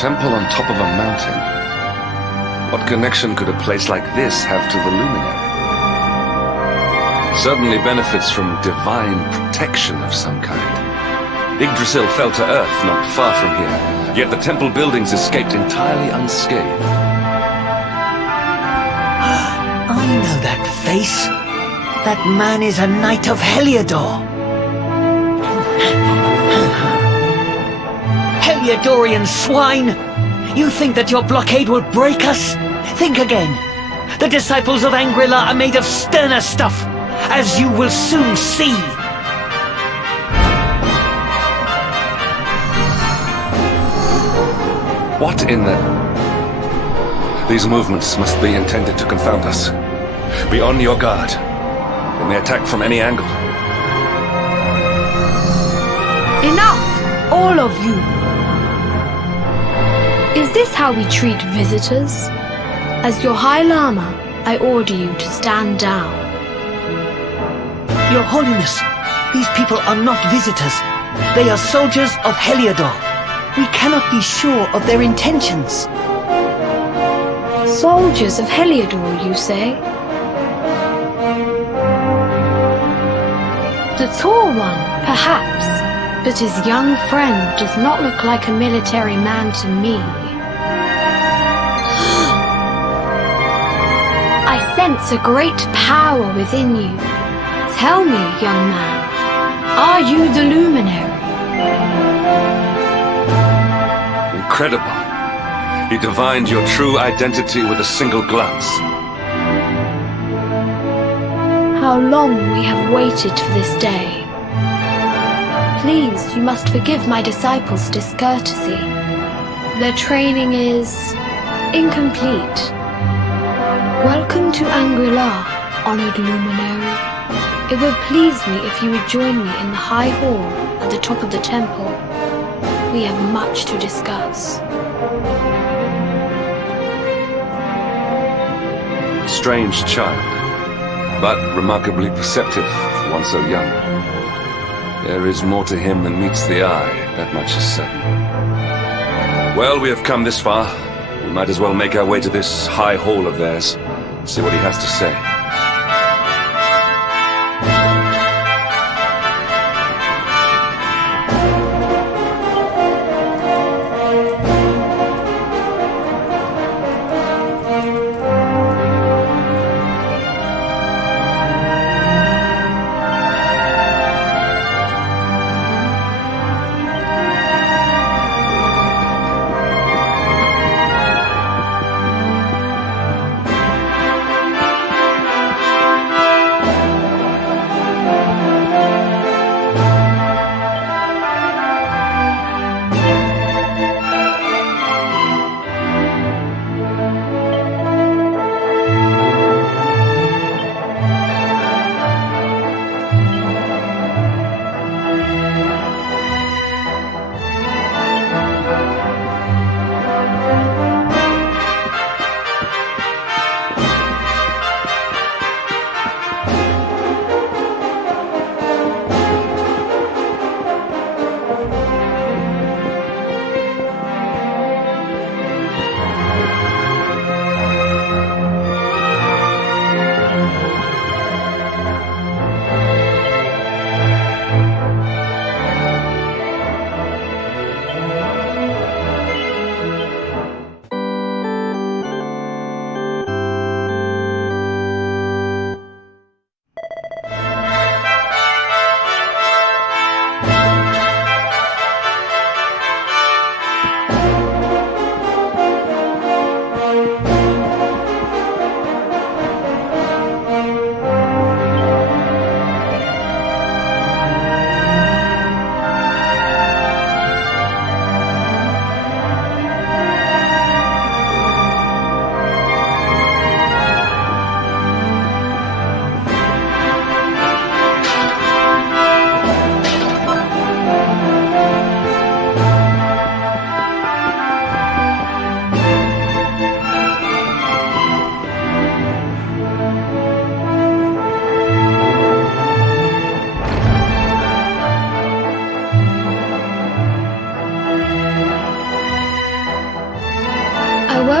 temple on top of a mountain. What connection could a place like this have to the luminary? Certainly benefits from divine protection of some kind. Yggdrasil fell to earth not far from here, yet the temple buildings escaped entirely unscathed. I know that face. That man is a knight of Heliodor. Heliodorian swine! You think that your blockade will break us? Think again. The disciples of Angrila are made of sterner stuff, as you will soon see. What in the... These movements must be intended to confound us. Be on your guard. They may attack from any angle. Enough! All of you! Is this how we treat visitors? As your High Lama, I order you to stand down. Your Holiness, these people are not visitors. They are soldiers of Heliodor. We cannot be sure of their intentions. Soldiers of Heliodor, you say? The tall one, perhaps, but his young friend does not look like a military man to me. I sense a great power within you. Tell me, young man, are you the luminary? Incredible. He divined your true identity with a single glance. How long we have waited for this day. Please, you must forgive my disciples' discourtesy. Their training is incomplete. Welcome to Angrila, honored luminary. It would please me if you would join me in the high hall at the top of the temple. We have much to discuss. Strange child, but remarkably perceptive for one so young. There is more to him than meets the eye, that much is certain. Well, we have come this far. We might as well make our way to this high hall of theirs, see what he has to say.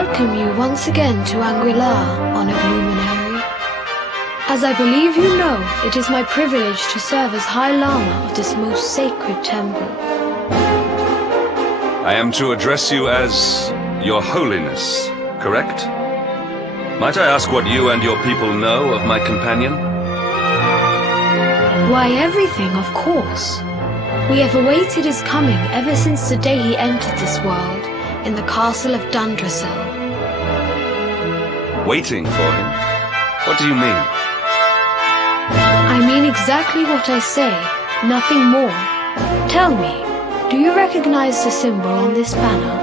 welcome you once again to Angri-La, honored luminary. As I believe you know, it is my privilege to serve as High Lama of this most sacred temple. I am to address you as Your Holiness, correct? Might I ask what you and your people know of my companion? Why, everything, of course. We have awaited his coming ever since the day he entered this world in the castle of Dundrasil. Waiting for him? What do you mean? I mean exactly what I say, nothing more. Tell me, do you recognize the symbol on this banner?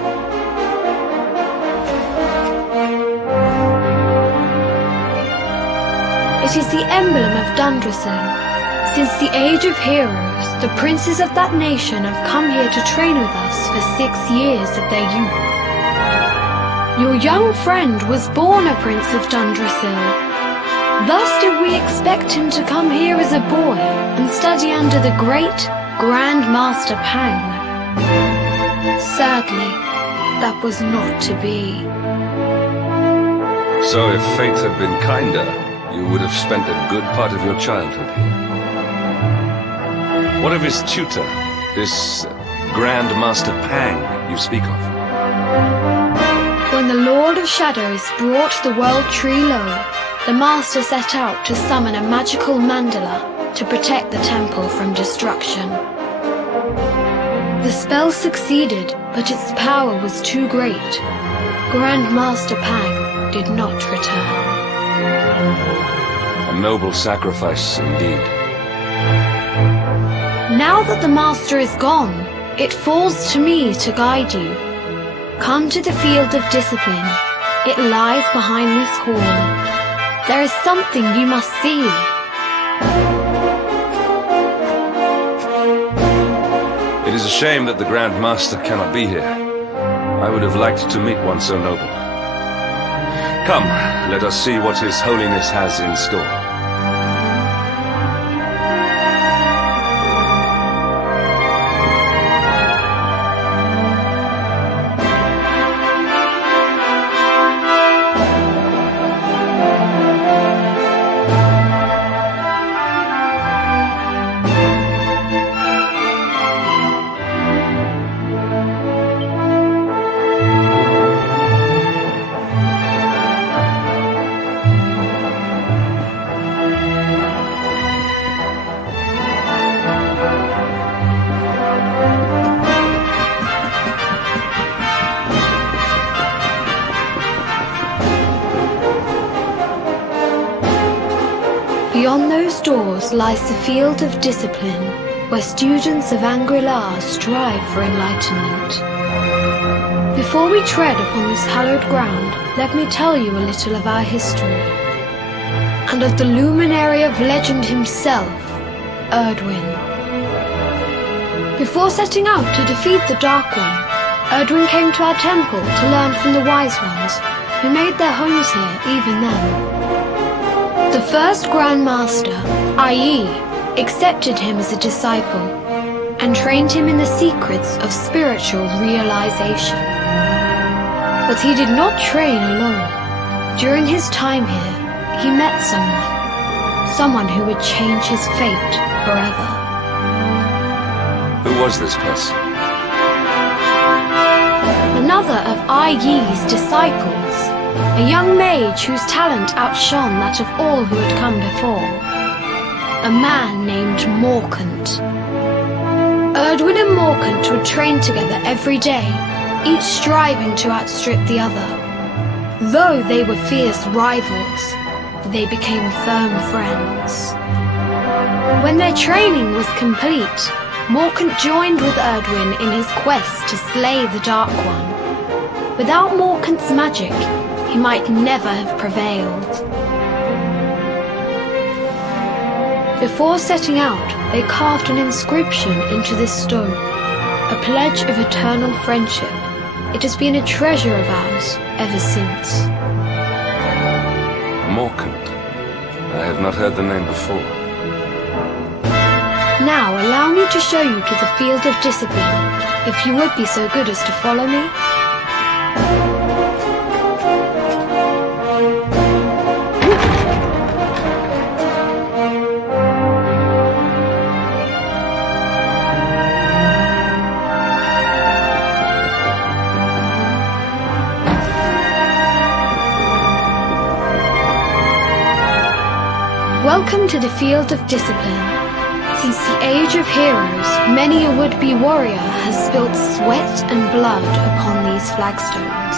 It is the emblem of Dundrasil. Since the age of heroes, the princes of that nation have come here to train with us for 6 years of their youth. Your young friend was born a prince of Dundrasil. Thus did we expect him to come here as a boy and study under the great Grand Master Pang. Sadly, that was not to be. So if fate had been kinder, you would have spent a good part of your childhood here. What of his tutor, this Grand Master Pang you speak of? When the Lord of Shadows brought the World Tree low, the Master set out to summon a magical mandala to protect the temple from destruction. The spell succeeded, but its power was too great. Grand Master Pang did not return. A noble sacrifice indeed. Now that the Master is gone, it falls to me to guide you. Come to the field of discipline. It lies behind this hall. There is something you must see. It is a shame that the Grand Master cannot be here. I would have liked to meet one so noble. Come, let us see what His Holiness has in store. Beyond those doors lies the field of discipline, where students of Angri-La strive for enlightenment. Before we tread upon this hallowed ground, let me tell you a little of our history, and of the luminary of legend himself, Erdwin. Before setting out to defeat the Dark One, Erdwin came to our temple to learn from the Wise Ones, who made their homes here even then. The first Grand Master, i.e., accepted him as a disciple and trained him in the secrets of spiritual realization. But he did not train alone. During his time here, he met someone who would change his fate forever. Who was this person? Another of Ai Yi's disciples, a young mage whose talent outshone that of all who had come before. A man named Morkant. Erdwin and Morkant would train together every day, each striving to outstrip the other. Though they were fierce rivals, they became firm friends. When their training was complete, Morkant joined with Erdwin in his quest to slay the Dark One. Without Morkant's magic, he might never have prevailed. Before setting out, they carved an inscription into this stone, a pledge of eternal friendship. It has been a treasure of ours ever since. Morkant. I have not heard the name before. Now allow me to show you to the field of discipline, if you would be so good as to follow me. Welcome to the field of discipline. Since the age of heroes, many a would-be warrior has spilt sweat and blood upon these flagstones.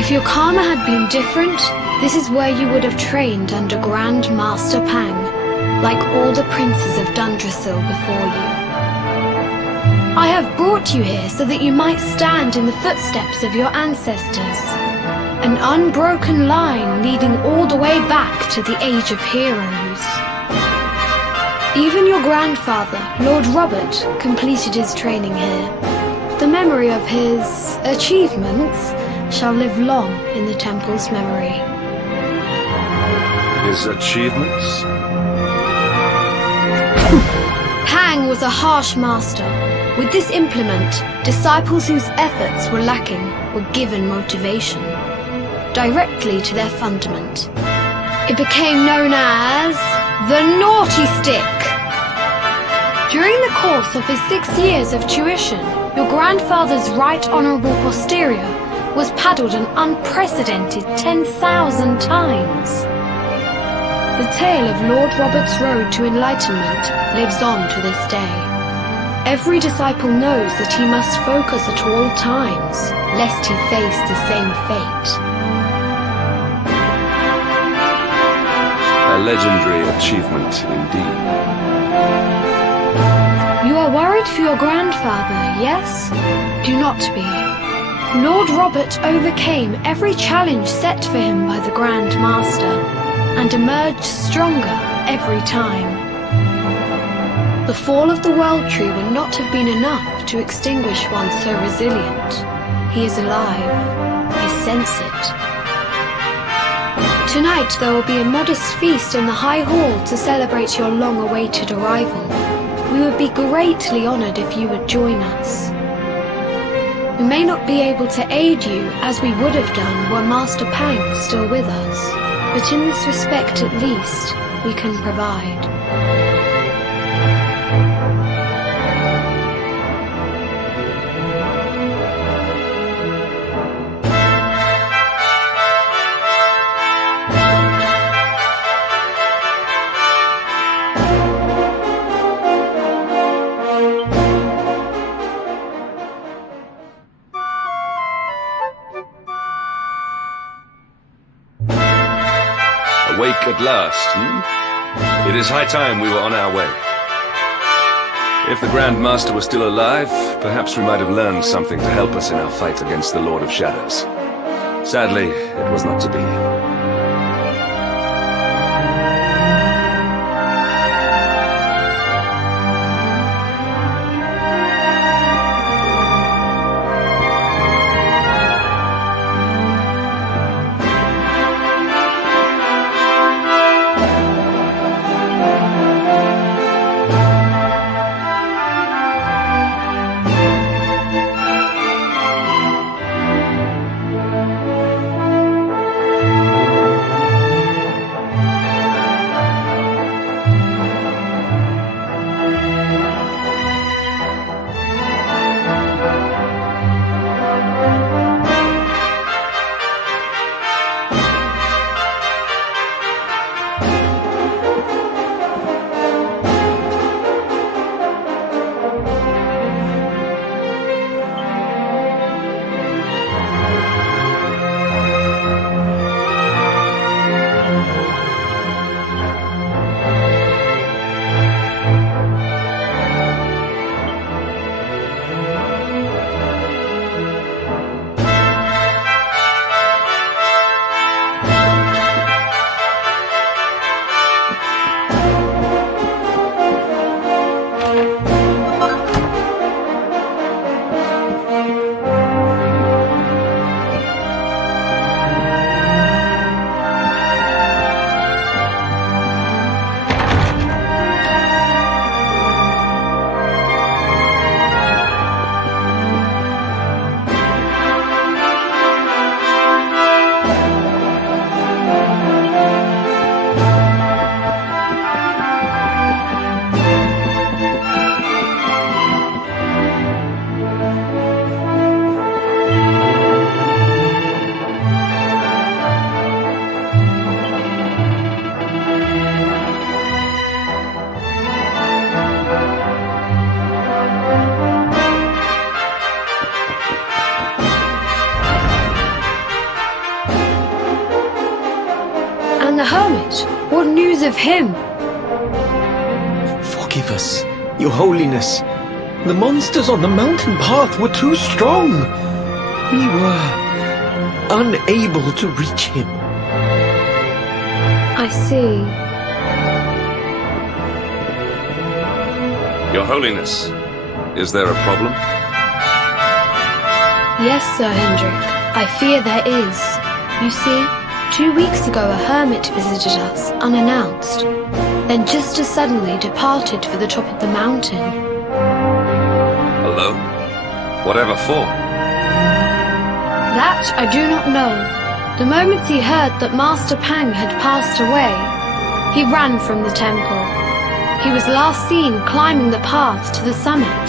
If your karma had been different, this is where you would have trained under Grand Master Pang, like all the princes of Dundrasil before you. I have brought you here so that you might stand in the footsteps of your ancestors. An unbroken line leading all the way back to the Age of Heroes. Even your grandfather, Lord Robert, completed his training here. The memory of his achievements shall live long in the temple's memory. His achievements? Pang was a harsh master. With this implement, disciples whose efforts were lacking were given motivation, directly to their fundament. It became known as the Naughty Stick. During the course of his 6 years of tuition, your grandfather's right honourable posterior was paddled an unprecedented 10,000 times. The tale of Lord Robert's road to enlightenment lives on to this day. Every disciple knows that he must focus at all times, lest he face the same fate. A legendary achievement indeed. You are worried for your grandfather, yes? Do not be. Lord Robert overcame every challenge set for him by the Grand Master, and emerged stronger every time. The fall of the World Tree would not have been enough to extinguish one so resilient. He is alive. I sense it. Tonight there will be a modest feast in the High Hall to celebrate your long-awaited arrival. We would be greatly honoured if you would join us. We may not be able to aid you as we would have done were Master Pang still with us, but in this respect at least, we can provide. Awake at last, It is high time we were on our way. If the Grand Master was still alive, perhaps we might have learned something to help us in our fight against the Lord of Shadows. Sadly, it was not to be. because of him. Forgive us, Your Holiness. The monsters on the mountain path were too strong. We were unable to reach him. I see. Your Holiness, is there a problem? Yes, Sir Hendrik. I fear there is. You see, 2 weeks ago a hermit visited us, unannounced, then just as suddenly departed for the top of the mountain. Alone? Whatever for? That I do not know. The moment he heard that Master Pang had passed away, he ran from the temple. He was last seen climbing the path to the summit.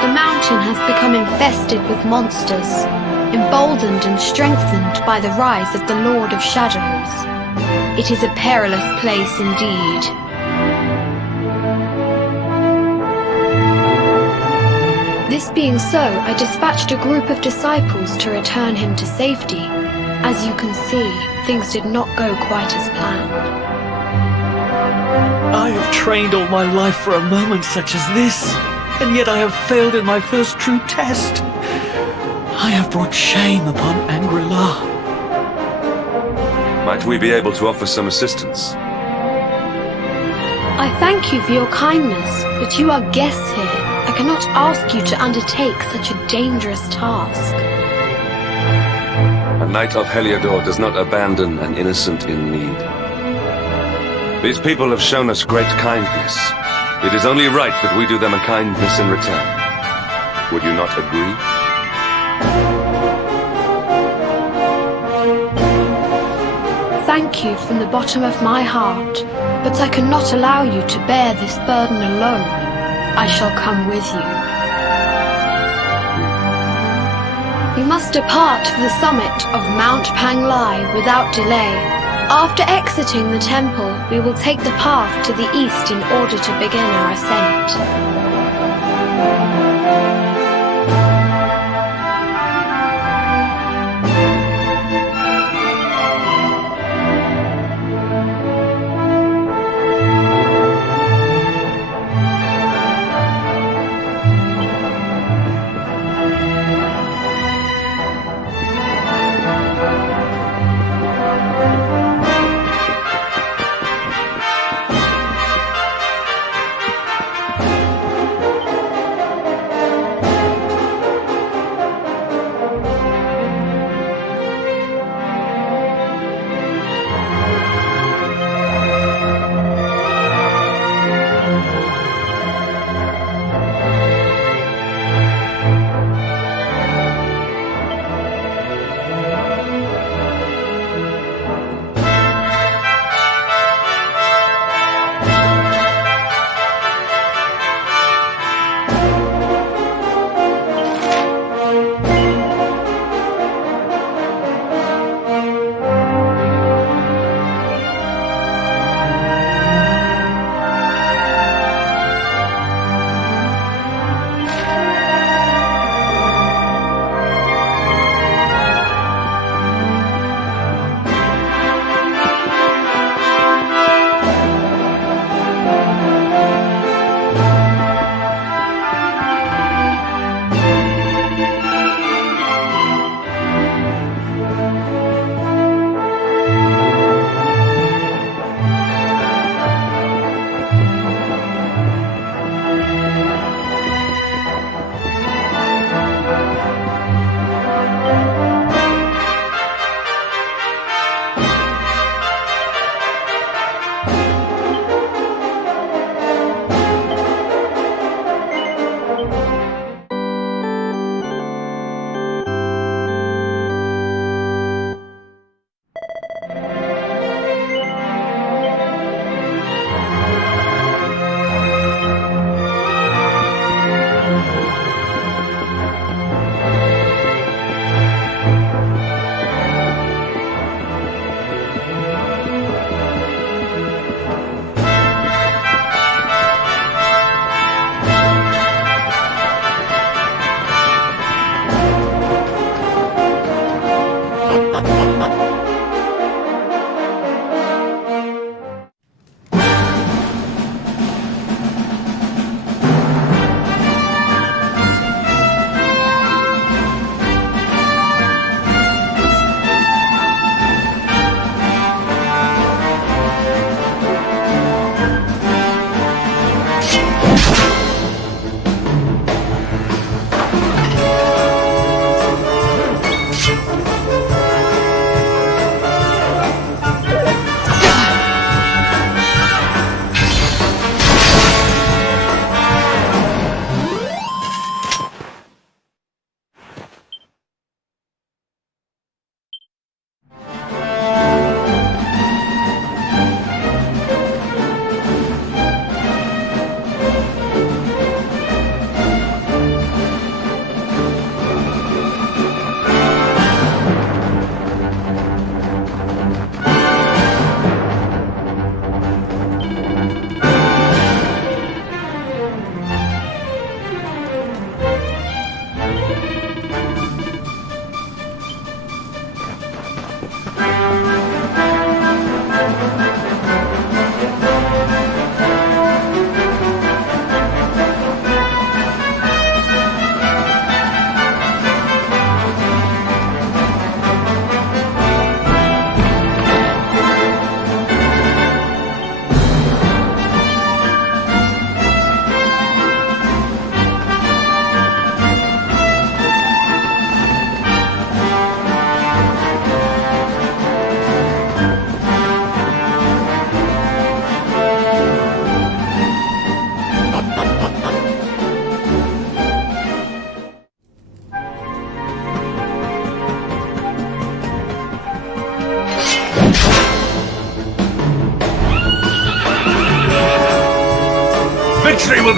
The mountain has become infested with monsters, emboldened and strengthened by the rise of the Lord of Shadows. It is a perilous place indeed. This being so, I dispatched a group of disciples to return him to safety. As you can see, things did not go quite as planned. I have trained all my life for a moment such as this, and yet I have failed in my first true test. I have brought shame upon Angri-La. Might we be able to offer some assistance? I thank you for your kindness, but you are guests here. I cannot ask you to undertake such a dangerous task. A knight of Heliodor does not abandon an innocent in need. These people have shown us great kindness. It is only right that we do them a kindness in return. Would you not agree? Thank you from the bottom of my heart, but I cannot allow you to bear this burden alone. I shall come with you. We must depart for the summit of Mount Panglai without delay. After exiting the temple, we will take the path to the east in order to begin our ascent.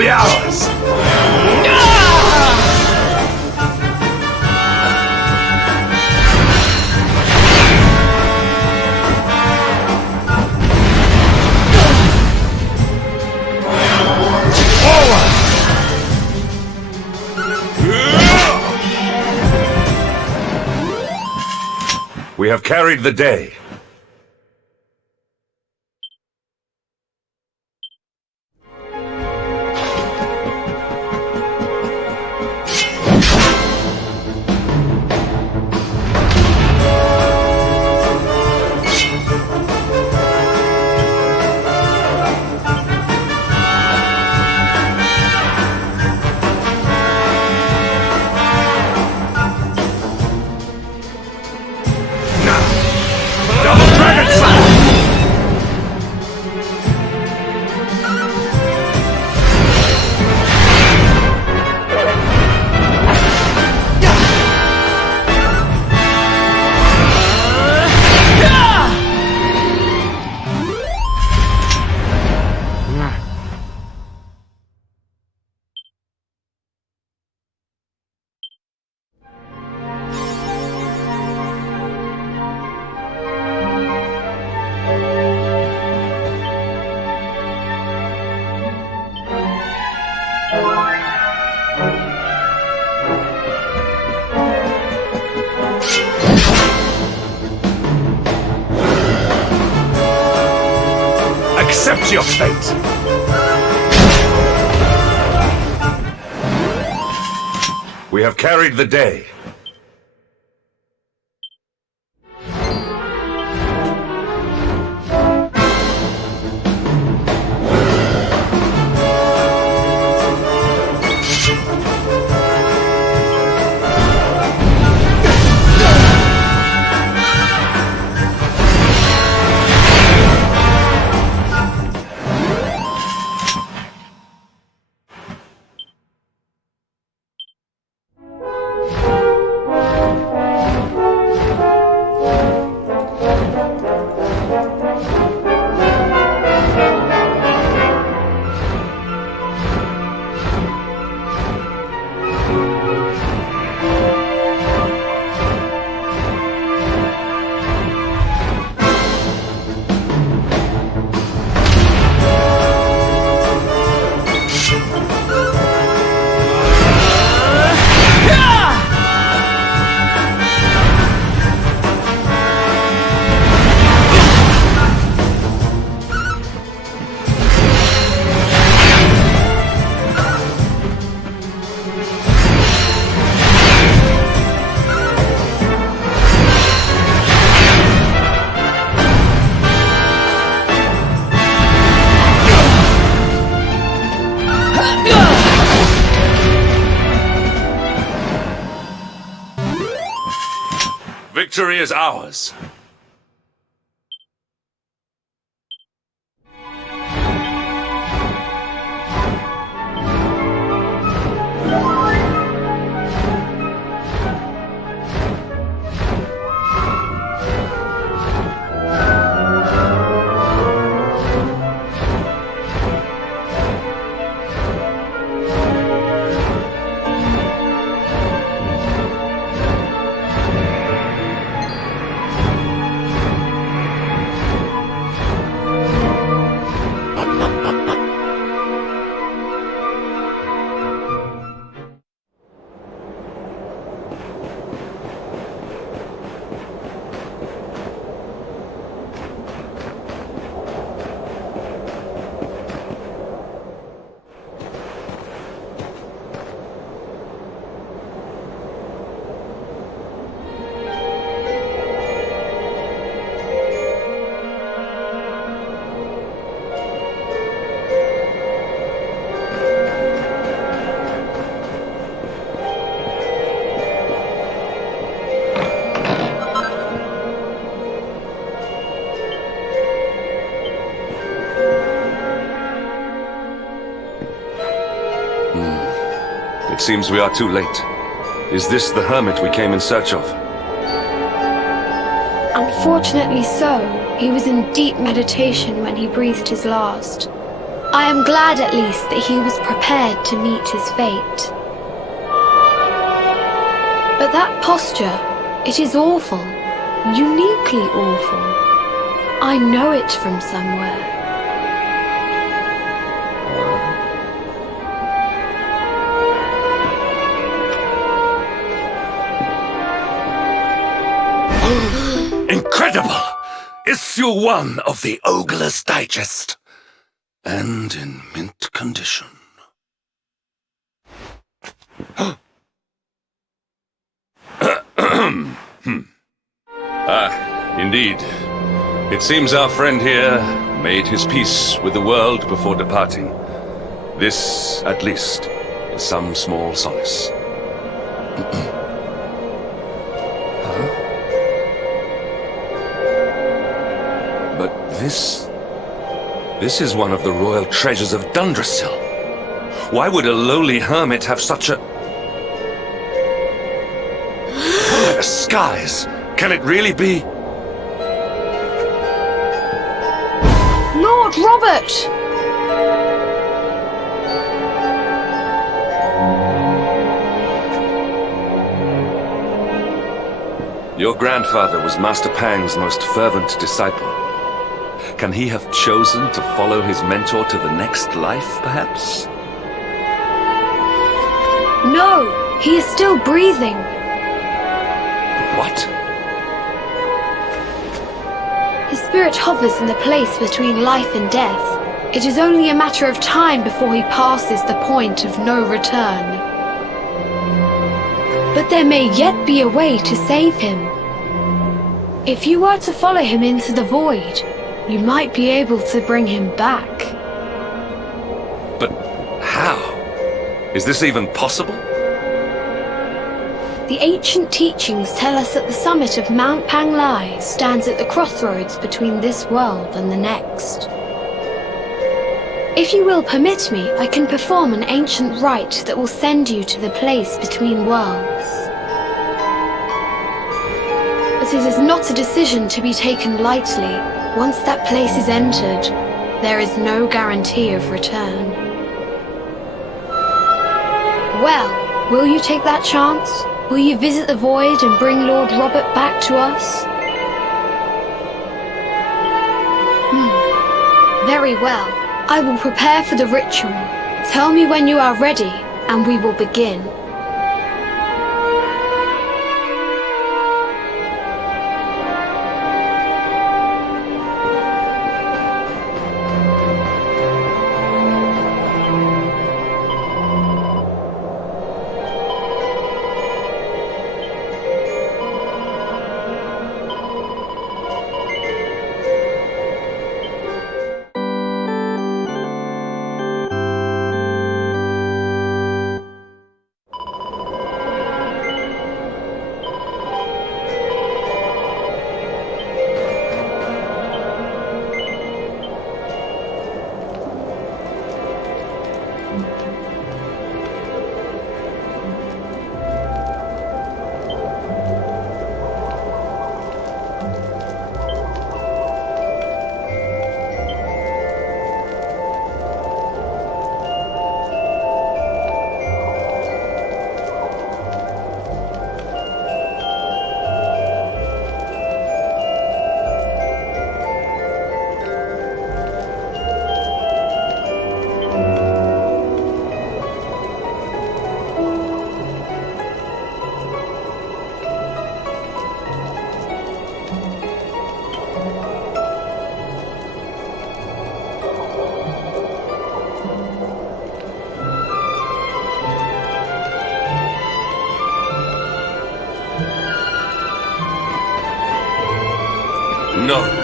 be ours! We have carried the day. Accept your fate! We have carried the day. Victory is ours. It seems we are too late. Is this the hermit we came in search of? Unfortunately so. He was in deep meditation when he breathed his last. I am glad at least that he was prepared to meet his fate. But that posture, it is awful, uniquely awful. I know it from somewhere. Incredible! Issue 1 of the Ogler's Digest. And in mint condition. Indeed. It seems our friend here made his peace with the world before departing. This, at least, is some small solace. But this is one of the royal treasures of Dundrasil. Why would a lowly hermit have such a... By the skies! Can it really be? Lord Robert! Your grandfather was Master Pang's most fervent disciple. Can he have chosen to follow his mentor to the next life, perhaps? No, he is still breathing. What? His spirit hovers in the place between life and death. It is only a matter of time before he passes the point of no return. But there may yet be a way to save him. If you were to follow him into the void, you might be able to bring him back. But how? Is this even possible? The ancient teachings tell us that the summit of Mount Panglai stands at the crossroads between this world and the next. If you will permit me, I can perform an ancient rite that will send you to the place between worlds. But it is not a decision to be taken lightly. Once that place is entered, there is no guarantee of return. Well, will you take that chance? Will you visit the void and bring Lord Robert back to us? Very well. I will prepare for the ritual. Tell me when you are ready, and we will begin. No.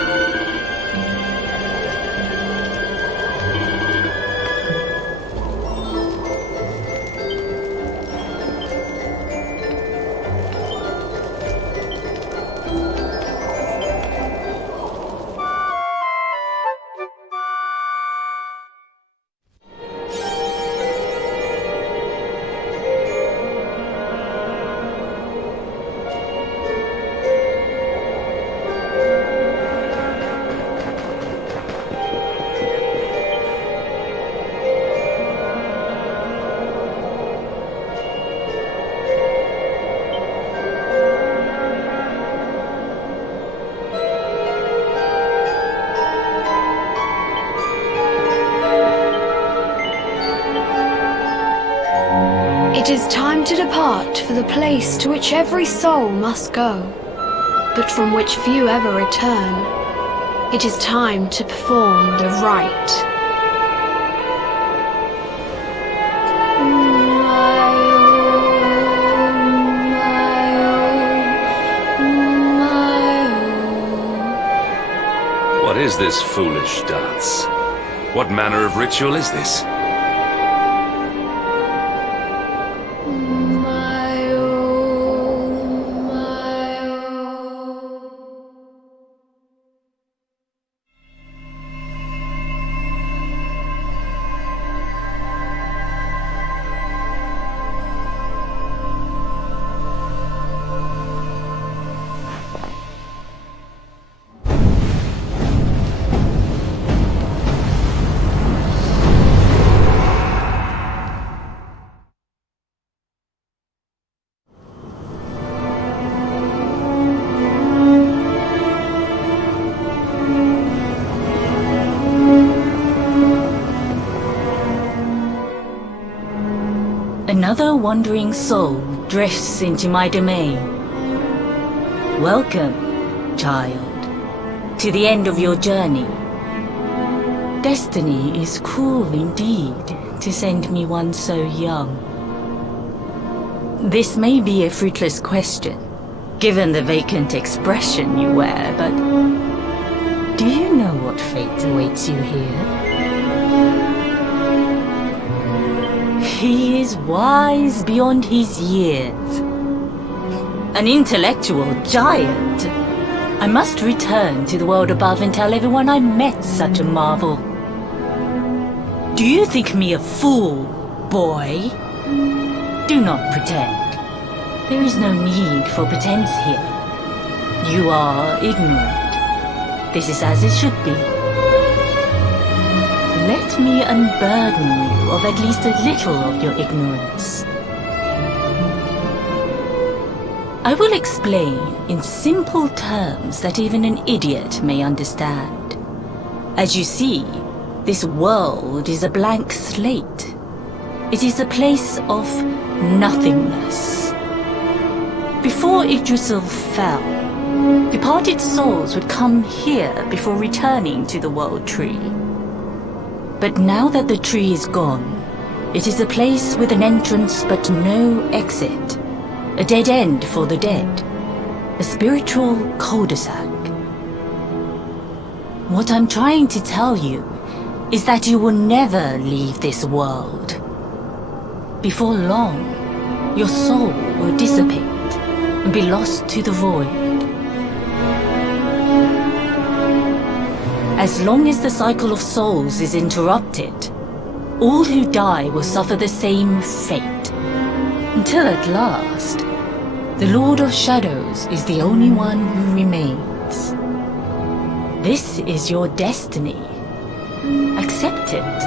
It is time to depart for the place to which every soul must go, but from which few ever return. It is time to perform the rite. What is this foolish dance? What manner of ritual is this? Another wandering soul drifts into my domain. Welcome, child, to the end of your journey. Destiny is cruel indeed to send me one so young. This may be a fruitless question, given the vacant expression you wear, but do you know what fate awaits you here? He is wise beyond his years. An intellectual giant. I must return to the world above and tell everyone I met such a marvel. Do you think me a fool, boy? Do not pretend. There is no need for pretense here. You are ignorant. This is as it should be. Let me unburden you of at least a little of your ignorance. I will explain in simple terms that even an idiot may understand. As you see, this world is a blank slate. It is a place of nothingness. Before Yggdrasil fell, departed souls would come here before returning to the World Tree. But now that the tree is gone, it is a place with an entrance but no exit. A dead end for the dead. A spiritual cul-de-sac. What I'm trying to tell you is that you will never leave this world. Before long, your soul will dissipate and be lost to the void. As long as the cycle of souls is interrupted, all who die will suffer the same fate. Until at last, the Lord of Shadows is the only one who remains. This is your destiny. Accept it,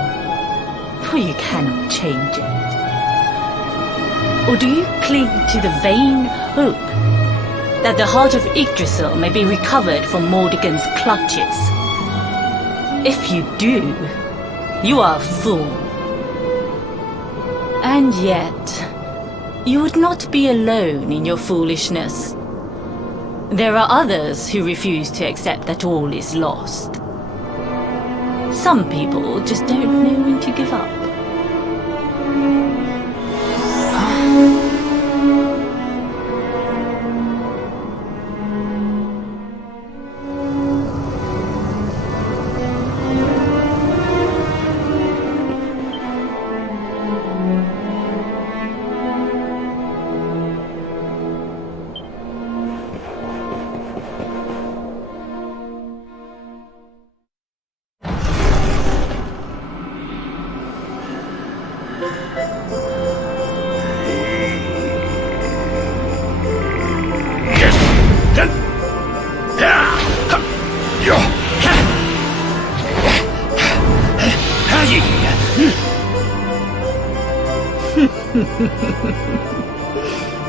for you cannot change it. Or do you cling to the vain hope that the heart of Yggdrasil may be recovered from Mordegon's clutches? If you do, you are a fool. And yet, you would not be alone in your foolishness. There are others who refuse to accept that all is lost. Some people just don't know when to give up.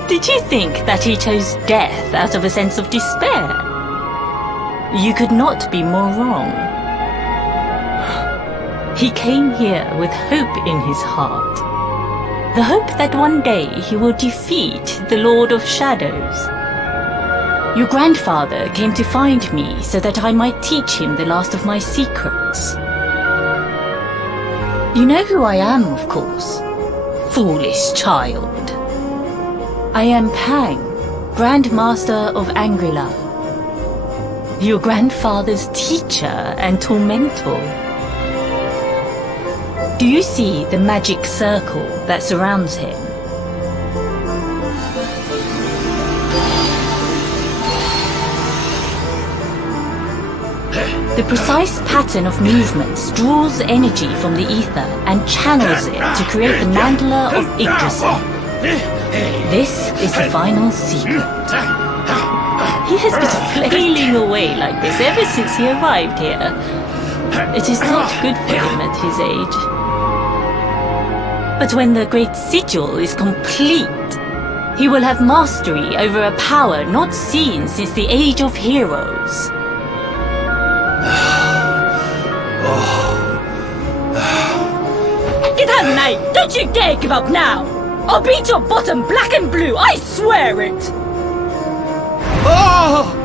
Did you think that he chose death out of a sense of despair? You could not be more wrong. He came here with hope in his heart. The hope that one day he will defeat the Lord of Shadows. Your grandfather came to find me so that I might teach him the last of my secrets. You know who I am, of course. Foolish child. I am Pang, Grand Master of Angrila. Your grandfather's teacher and tormentor. Do you see the magic circle that surrounds him? The precise pattern of movements draws energy from the ether and channels it to create the mandala of Yggdrasil. This is the final secret. He has been flailing away like this ever since he arrived here. It is not good for him at his age. But when the great sigil is complete, he will have mastery over a power not seen since the Age of Heroes. Get out, knight! Don't you dare give up now! I'll beat your bottom black and blue, I swear it! Oh!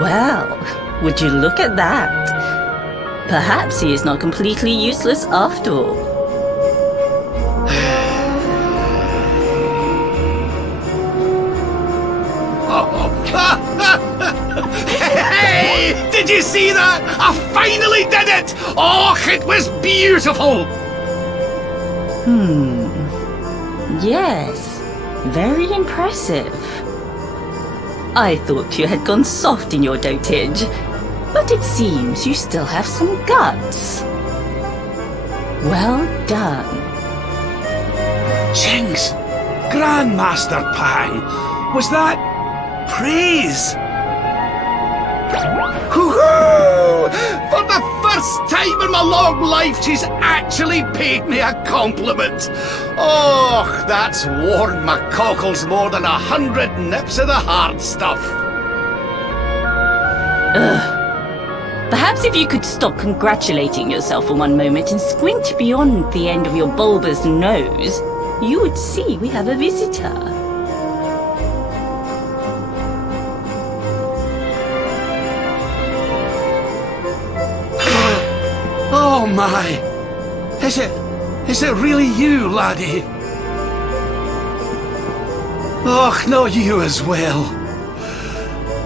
Well, would you look at that? Perhaps he is not completely useless after all. Hey! Did you see that? I finally did it! Oh, it was beautiful! Yes, very impressive. I thought you had gone soft in your dotage, but it seems you still have some guts. Well done. Jinx! Grandmaster Pang! Was that praise? Hoo-hoo! For the first time in my long life, she's actually paid me a compliment. Oh, that's warmed my cockles more than 100 nips of the hard stuff. Perhaps if you could stop congratulating yourself for one moment and squint beyond the end of your bulbous nose, you would see we have a visitor. Oh my! Is it really you, laddie? Och, not you as well.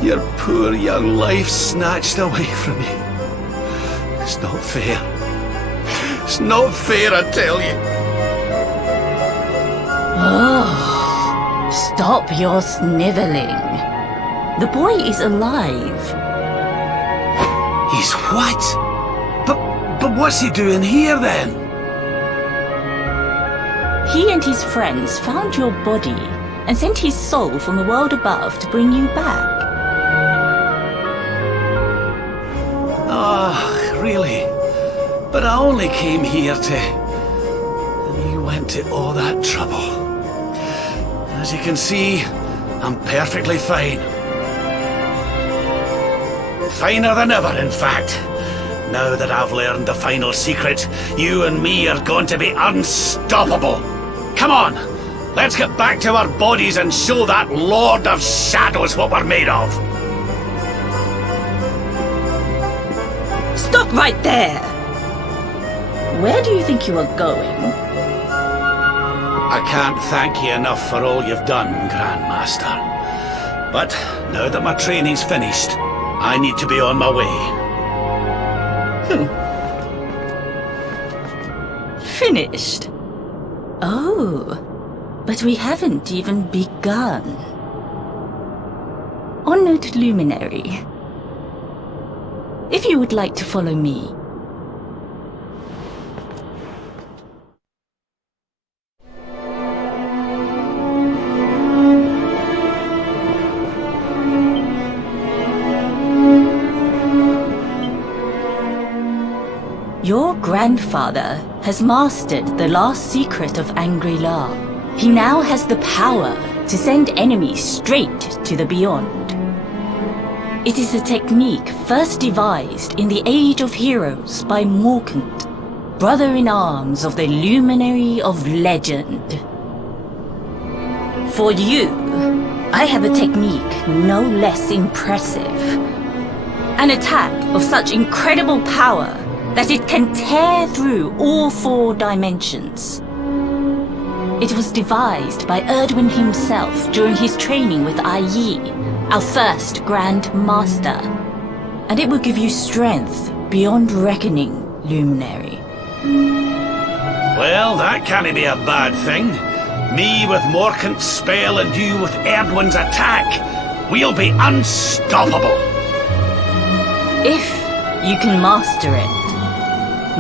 Your poor young life snatched away from me. It's not fair. It's not fair, I tell you. Oh, stop your sniveling. The boy is alive. He's what? But what's he doing here then? He and his friends found your body and sent his soul from the world above to bring you back. Ah, really? But I only came here to... And you went to all that trouble. As you can see, I'm perfectly fine. Finer than ever, in fact. Now that I've learned the final secret, you and me are going to be unstoppable. Come on, let's get back to our bodies and show that Lord of Shadows what we're made of. Stop right there! Where do you think you are going? I can't thank you enough for all you've done, Grandmaster. But now that my training's finished, I need to be on my way. Finished? Oh, But we haven't even begun. Honored Luminary, if you would like to follow me. Your grandfather has mastered the last secret of Angri-La. He now has the power to send enemies straight to the beyond. It is a technique first devised in the Age of Heroes by Morkant, brother-in-arms of the Luminary of Legend. For you, I have a technique no less impressive. An attack of such incredible power that it can tear through all 4 dimensions. It was devised by Erdwin himself during his training with Yi, our first Grand Master. And it will give you strength beyond reckoning, Luminary. Well, that can't be a bad thing. Me with Morkant's spell and you with Erdwin's attack. We'll be unstoppable. If you can master it.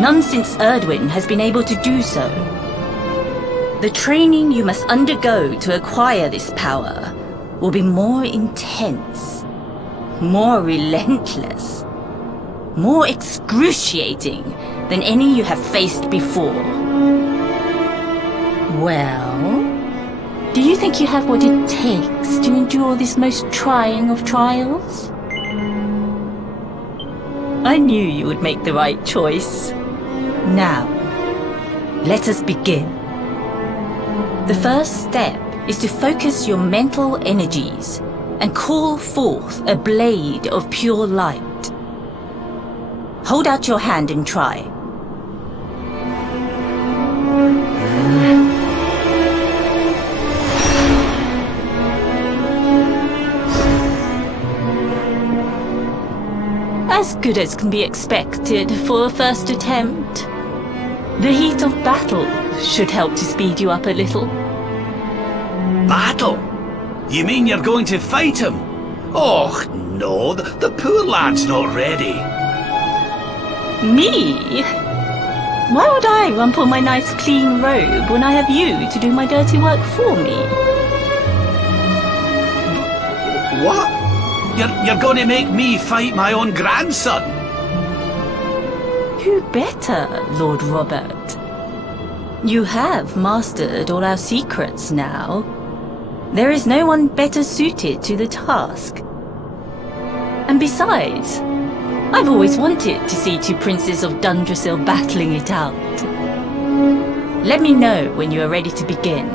None since Erdwin has been able to do so. The training you must undergo to acquire this power will be more intense, more relentless, more excruciating than any you have faced before. Well, do you think you have what it takes to endure this most trying of trials? I knew you would make the right choice. Now, let us begin. The first step is to focus your mental energies and call forth a blade of pure light. Hold out your hand and try. As good as can be expected for a first attempt. The heat of battle should help to speed you up a little. Battle? You mean you're going to fight him? Oh, no, the poor lad's not ready. Me? Why would I rumple my nice clean robe when I have you to do my dirty work for me? What? You're going to make me fight my own grandson? Who better, Lord Robert? You have mastered all our secrets now. There is no one better suited to the task. And besides, I've always wanted to see 2 princes of Dundrasil battling it out. Let me know when you are ready to begin.